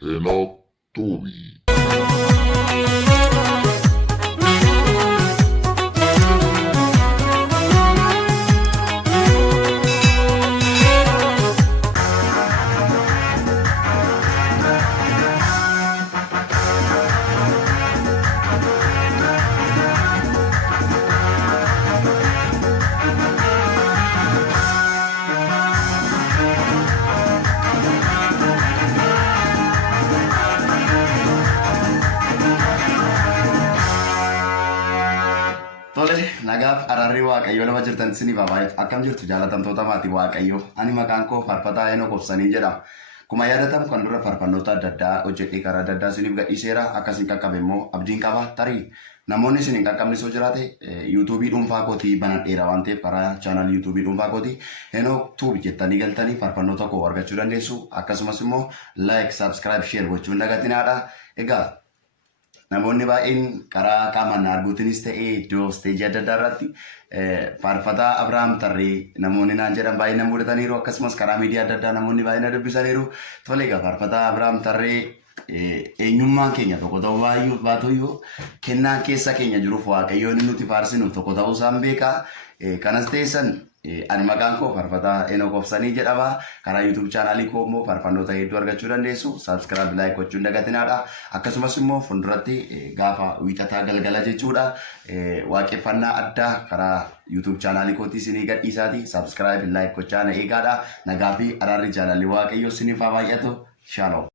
Enoch Tobi. Tole, nagaaf araarri waaqayyo lama jirtan sini baay'ee akkam jirtu jaalatamtoota maatii waaqayyo ani maqaan koo Faarfataa Enook Obsanii jedhama. Kuma yaadatamu kan dura faarfannoota adda addaa hojjedhee karaa adda addaa isiniif gadhiiseera akkasiin qaqqabe immoo abdiin qaba tarii namoonni isin hin qaqqabne soo jiraate yuutuubii dhuunfaa kootii banadheera waan ta'eef karaa chaanal yuutuubii dhuunfaa kootii Enook Tuubi jettanii galtanii faarfannoota koo argachuu dandeessu akkasumas immoo like, subscribe, share gochuun dagatinaadha. Egaa namoonni baay'een karaa qaamaan arguutinis ta'ee iddoo isteejii adda addaa irratti Faarfataa Abrahaam Tarree namoonni naan jedhan baay'ee nama mudataniiru akkasumas karaa miidiyaa adda addaa namoonni baay'ee na dubbisaniiru. Tole egaa Faarfataa Abrahaam Tarree eenyummaan keenya tokko ta'uu baatuyyuu kennaan keessa keenya jiruuf waaqayyoon nuti faarsinu tokko ta'uu isaan beekaa. Kanas teessan ani maqaan koo Faarfataa Enook Obsanii jedhama. Karaa YouTube chaanaalii koo immoo faarfannoota hedduu argachuu dandeessu. Subscribe, like gochuun dagatinaadha. Akkasumas immoo fuulduratti gaafa wiixataa galgala jechuudha. Waaqeffannaa addaa karaa YouTube chaanaalii kootii isinii gadhiisaati. Subscribe, like gochaa na eegaadha. Nagaa fi araarri jaalalli waaqayyo isiniif haa baay'atu. Shalom.